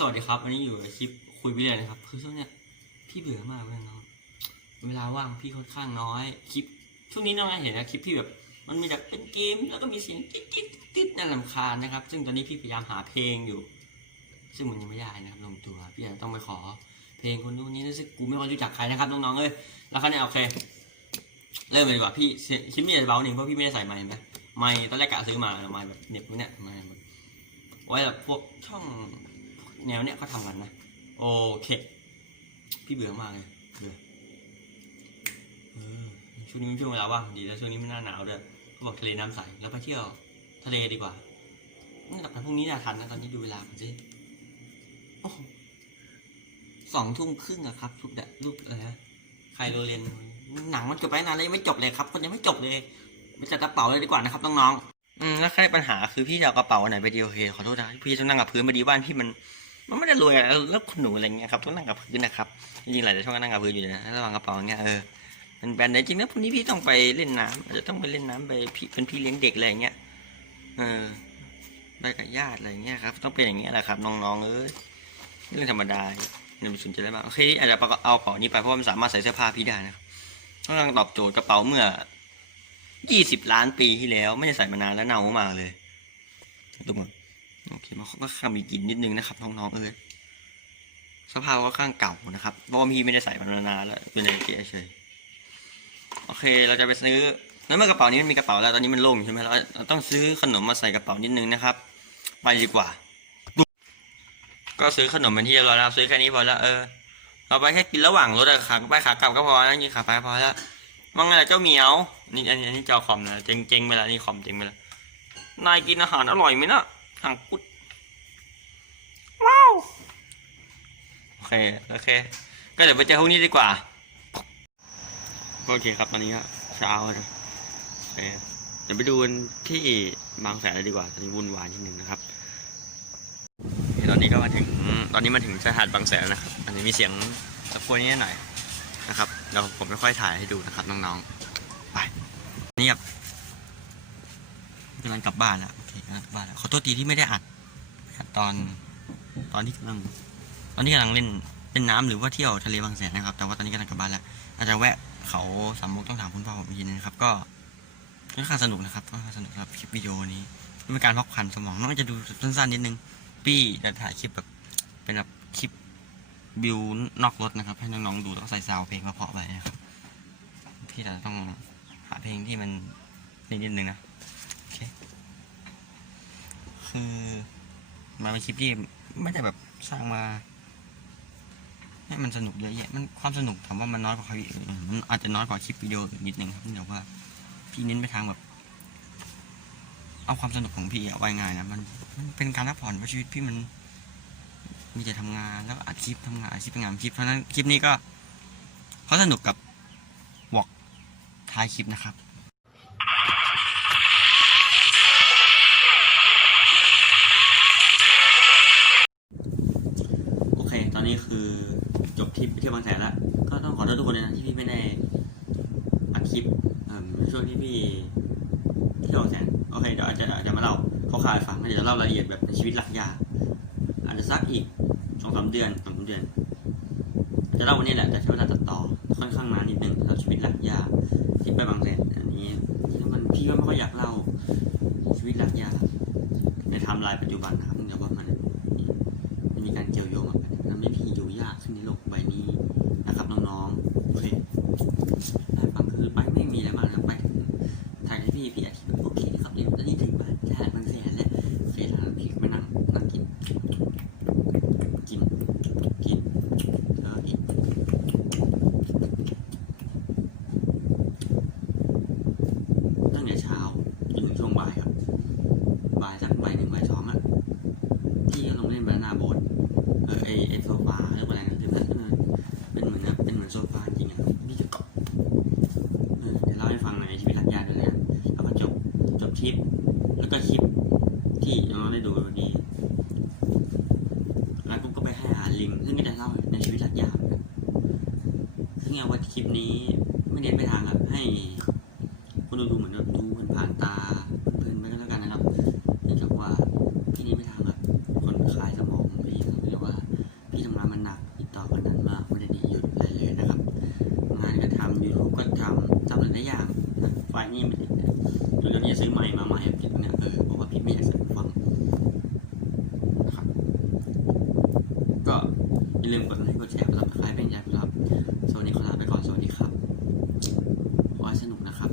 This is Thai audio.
สวัสดีครับวันนี้อยู่ในคลิปคุยไปเรื่อยนะครับ คือช่วงเนี้ยพี่เบื่อมากเลยน้องเวลาว่างพี่ค่อนข้างน้อยคลิปช่วงนี้น้องเห็นนะคลิปพี่แบบ มันมีแต่เป็นเกม แล้วก็มีเสียงติ๊ดติ๊ดติ๊ดน่ารำคาญนะครับ ซึ่งตอนนี้พี่พยายามหาเพลงอยู่ ซึ่งมันยังไม่ได้นะครับลงตัวพี่อาจจะต้องไปขอ เพลงคนนู้นนี้นะซึ่งกูไม่ค่อยรู้จักใครนะครับน้องๆเอ้ยแล้วเขาวเนี่ยโอเคเริ่มเลยดีกว่าพี่คลิปนี้จะเบาหนึ่งเพราะพี่ไม่ได้ใส่ไมค์นะไมค์ตอนแรกกะซื้อมาไมค์แบบเหน็บไว้เนี่ยไมค์แบบไว้แบบพวกช่อง แนวเนี้ยเขาทำกันนะ โอเค พี่เบื่อมากเลยเบื่อช่วงนี้เป็นช่วงเวลาว่างดีแล้วช่วงนี้มันหนาหนาวด้วยเขาบอกทะเลน้ำใสแล้วไปเที่ยว ทะเลดีกว่านี่แต่พรุ่งนี้น่าทันนะตอนนี้ดูเวลากันสิสองทุ่มครึ่งอะครับลูกเดะลูกอะไรนะใครโรเรียนหนังมันจบไปนานแล้วยังไม่จบเลยครับ คนยังไม่จบเลยไปจัดกระเป๋าเลยดีกว่านะครับน้องๆอืมแล้วแค่ปัญหาคือพี่จะเอากระเป๋าไหนไปดีโอเคขอโทษนะพี่ต้องนั่งกับพื้นพอดีบ้านพี่มัน มันไม่ได้รวยอะแล้วคุณหนูอะไรเงี้ยครับต้องนั่งกับพื้นนะครับจริงๆหลายแต่ช่วงก็นั่งกับพื้นอยู่นะระว่างกระเป๋าอย่างเงี้ยเออมันแบนแต่จริงๆแล้วพรุ่งนี้พี่ต้องไปเล่นน้ำอาจจะต้องไปเล่นน้ำไปพี่เป็นพี่เลี้ยงเด็กอะไรอย่างเงี้ยเออไปกับญาติอะไรเงี้ยครับต้องเป็นอย่างเงี้ยแหละครับน้องๆเอ้ยเรื่องธรรมดาเนี่ยไม่สนใจอะไรมากโอเคอาจจะเอากระเป๋านี้ไปเพราะว่ามันสามารถใส่เสื้อผ้าพี่ได้นะครับกำลังตอบโจทย์กระเป๋าเมื่อยี่สิบล้านปีที่แล้ว ไม่ได้ใส่มานานแล้วเน่ามากเลยดูมั้ โอเคมันก็ข้างมีกลิ่นนิดนึงนะครับน้องๆเอ้ยสภาพก็ข้างเก่านะครับเพราะว่าพี่ไม่ได้ใส่มานานแล้วเป็นอะไรเฉยโอเคเราจะไปซื้อแล้วเมื่อกระเป๋านี้มันมีกระเป๋าแล้วตอนนี้มันโล่งใช่ไหมเราต้องซื้อขนมมาใส่กระเป๋านิดนึงนะครับ ไปดีกว่า ก็ซื้อขนมเป็นที่เรียบร้อยแล้วซื้อแค่นี้พอแล้วเออเราไปแค่กินระหว่างรถอะขาไปขากลับก็พอแล้วกินขาไปพอแล้วว่าไงล่ะเจ้าเหมียวนี่อันนี้อันนี้เจ้าคอมนะเจ๊งเจ๊งไปแล้วนี่คอมเจ๊งไปแล้วนายกินอาหารอร่อยไหมนะหางกุด ว้าว โอ เคโอเค ก็เดี๋ยวไปเจอพวกนี้ดีกว่า โอเคครับตอนนี้ก็เช้าแล้วโอเคเดี๋ยวไปดูกันที่บางแสนเลยดีกว่า ตอนนี้วุ่นวายนิดนึงนะครับตอนนี้ก็มาถึงตอนนี้มาถึงชายหาดบางแสนนะครับ อันนี้มีเสียงตะโกนนิดหน่อยนะครับเดี๋ยวผมไม่ค่อยถ่ายให้ดูนะครับน้องๆไปนี่ครับกำลังกลับบ้านแล้วโอเคกำลังกลับบ้านแล้วขอโทษทีที่ไม่ได้อัดตอนตอนที่กำลัง ตอนที่กำลังเล่นเล่นน้ำหรือว่าเที่ยวทะเลบางแสนนะครับ แต่ว่าตอนนี้กำลังกลับบ้านแล้วอาจจะแวะเขาสามมุกต้องถามคุณพ่อผมอีกทีนึงนะครับ ก็ค่อนข้างสนุกนะครับค่อนข้างสนุกครับคลิปวิดีโอนี้เป็นการพักผ่อนสมองน้องจะดูสั้นๆนิดนึงพี่จะถ่ายคลิปแบบเป็นแบบคลิปวิวนอกรถนะครับ ให้น้องๆดูต้องใส่ซาวด์เพลงเพราะๆไปนะครับพี่จะต้องหาเพลงที่มันนิดนิดนึงนะโอเคคือมาเป็นคลิปที่ไม่ได้แบบสร้างมา ให้มันสนุกเยอะแยะมันความสนุกถามว่ามันน้อยกว่าคลิปอื่นมันอาจจะน้อยกว่าคลิปวิดีโอนิดนึงครับแต่ว่าพี่เน้นไปทางแบบ เอาความสนุกของพี่เอาไว้ง่ายนะมันมันเป็นการพักผ่อนเพราะชีวิตพี่มันมีแต่ทำงานแล้วอัดคลิปทำงานอัดคลิปทำงานคลิปเพราะฉะนั้นคลิปนี้ก็เขาสนุกกับวอกท้ายคลิปนะครับโอเคตอนนี้คือ จบทริปไปเที่ยวบางแสนแล้ว ก็ต้องขอโทษทุกคนเลยนะที่พี่ไม่ได้อัดคลิปช่วงที่พี่เที่ยวบางแสนโอเคเดี๋ยวอาจจะอาจจะมาเล่าเขาข่าวให้ฟังเดี๋ยวจะเล่ารายละเอียดแบบชีวิตหลักยาอาจจะสักอีกสองสามเดือนสองสามเดือน จะเล่าวันนี้แหละแต่ใช้เวลาตัดต่อค่อนข้างนานนิดนึงสำหรับชีวิตหลักยาที่ไปบางแสนอันนี้ที่มันพี่ก็ไม่ค่อยอยากเล่าชีวิตหลักยาในไทม์ไลน์ปัจจุบันครับ แรบนี้แล้วผมก็ไปให้อาหารลิง ซึ่งก็จะเล่าในชีวิตรักยากซึ่งเอาว่าคลิปนี้ไม่เน้นไปทางแบบให้คนดูเหมือนแบบดูผ่านตาเพื่อนไปก็แล้วกันนะครับเนื่องจากว่าพี่นี้ไปทางแบบคนคลายสมองพี่เรียกว่าพี่ทำงานมันหนักติดต่อกันนานมากไม่ได้หยุดเลยเลยนะครับ งานก็ทำยูทูบก็ทำทำหลายอย่างฝ่ายนี้ ย่าลืมกดไลค์กดแชร์กดซับสไครป์เป็นย่างไรครับ สวัสดีครับไปก่อน สวัสดีครับขอให้สนุกนะครับ